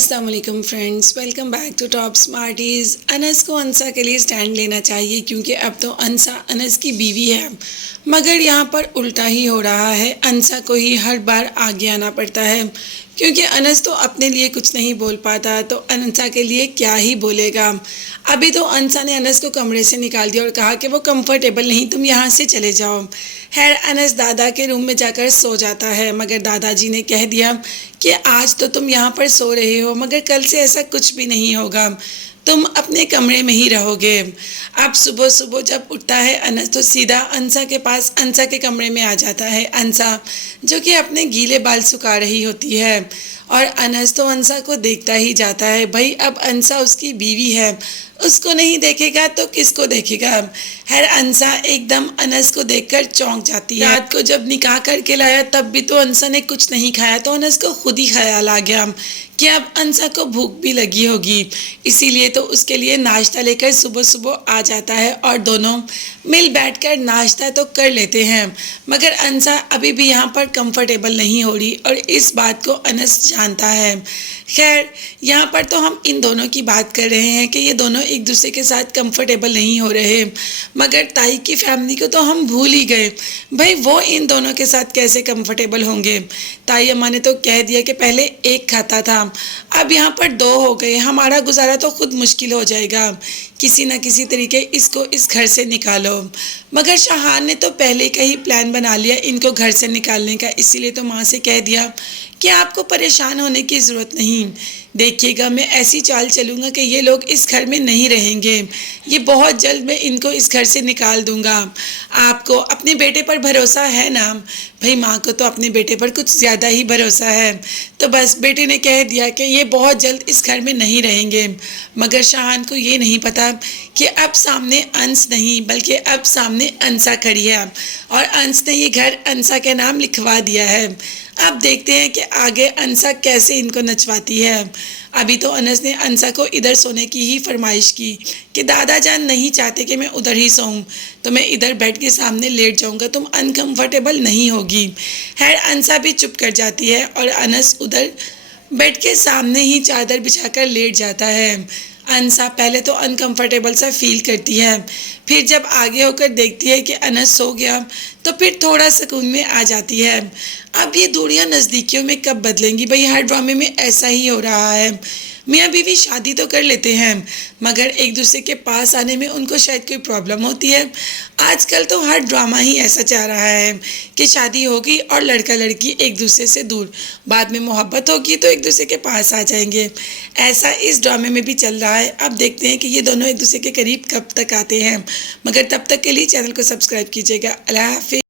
अस्सलाम वालेकुम friends, welcome back to Top Smarties. Anas को अंसा के लिए स्टैंड लेना चाहिए क्योंकि अब तो अंसा अनस की बीवी है, मगर यहाँ पर उल्टा ही हो रहा है। अंसा को ही हर बार आगे आना पड़ता है क्योंकि अनस तो अपने लिए कुछ नहीं बोल पाता, तो अंसा के लिए क्या ही बोलेगा। अभी तो अंसा ने अनस को कमरे से निकाल दिया और कहा कि वो कंफर्टेबल नहीं, तुम यहाँ से चले जाओ। खैर अनस दादा के रूम में जाकर सो जाता है, मगर दादाजी ने कह दिया कि आज तो तुम यहाँ पर सो रहे हो, मगर कल से ऐसा कुछ भी नहीं होगा, तुम अपने कमरे में ही रहोगे। अब सुबह सुबह जब उठता है अनस तो सीधा अंसा के पास, अंसा के कमरे में आ जाता है। अंसा जो कि अपने गीले बाल सुखा रही होती है और अनस तो अंसा को देखता ही जाता है। भाई अब अंसा उसकी बीवी है, उसको नहीं देखेगा तो किसको देखेगा। खैर अंसा एकदम अनस को देखकर चौंक जाती है। रात को जब निकाह करके लाया तब भी तो अंसा ने कुछ नहीं खाया, तो अनस को खुद ही ख्याल आ गया कि अब अंसा को भूख भी लगी होगी, इसीलिए तो उसके लिए नाश्ता लेकर सुबह सुबह आ जाता है और दोनों मिल बैठकर नाश्ता तो कर लेते हैं। मगर अंसा अभी भी यहाँ पर कंफर्टेबल नहीं हो रही और इस बात को अनस जानता है। खैर यहाँ पर तो हम इन दोनों की बात कर रहे हैं कि ये दोनों एक दूसरे के साथ कंफर्टेबल नहीं हो रहे, मगर ताई की फैमिली को तो हम भूल ही गए। भाई वो इन दोनों के साथ कैसे कंफर्टेबल होंगे। ताई अम्मा ने तो कह दिया कि पहले एक खाता था, अब यहाँ पर दो हो गए, हमारा गुजारा तो खुद मुश्किल हो जाएगा, किसी न किसी तरीके इसको इस घर से निकालो। मगर शाहान ने तो पहले का ही प्लान बना लिया इनको घर से निकालने का, इसीलिए तो माँ से कह दिया कि आपको परेशान होने की ज़रूरत नहीं, देखिएगा मैं ऐसी चाल चलूँगा कि ये लोग इस घर में नहीं रहेंगे, ये बहुत जल्द मैं इनको इस घर से निकाल दूँगा। आपको अपने बेटे पर भरोसा है ना। भाई माँ को तो अपने बेटे पर कुछ ज़्यादा ही भरोसा है, तो बस बेटे ने कह दिया कि ये बहुत जल्द इस घर में नहीं रहेंगे। मगर शाहान को ये नहीं पता कि अब सामने अंश नहीं बल्कि अब सामने अंसा खड़ी है और अंश ने ये घर अंसा के नाम लिखवा दिया है। अब देखते हैं कि आगे अंसा कैसे इनको नचवाती है। अभी तो अनस ने अंसा को इधर सोने की ही फरमाइश की कि दादा जान नहीं चाहते कि मैं उधर ही सोऊं, तो मैं इधर बेड के सामने लेट जाऊंगा, तुम अनकंफर्टेबल नहीं होगी। खैर अंसा भी चुप कर जाती है और अनस उधर बेड के सामने ही चादर बिछाकर लेट जाता है। अंसा पहले तो अनकंफर्टेबल सा फील करती है, फिर जब आगे होकर देखती है कि अनस सो गया तो फिर थोड़ा सुकून में आ जाती है। अब ये दूरियां नज़दीकियों में कब बदलेंगी। भाई हर ड्रामे में ऐसा ही हो रहा है, मियाँ बीवी शादी तो कर लेते हैं मगर एक दूसरे के पास आने में उनको शायद कोई प्रॉब्लम होती है। आजकल तो हर ड्रामा ही ऐसा चाह रहा है कि शादी होगी और लड़का लड़की एक दूसरे से दूर, बाद में मोहब्बत होगी तो एक दूसरे के पास आ जाएंगे। ऐसा इस ड्रामे में भी चल रहा है। अब देखते हैं कि ये दोनों एक दूसरे के करीब कब तक आते हैं, मगर तब तक के लिए चैनल को सब्सक्राइब कीजिएगा। अल्लाह हाफिज़।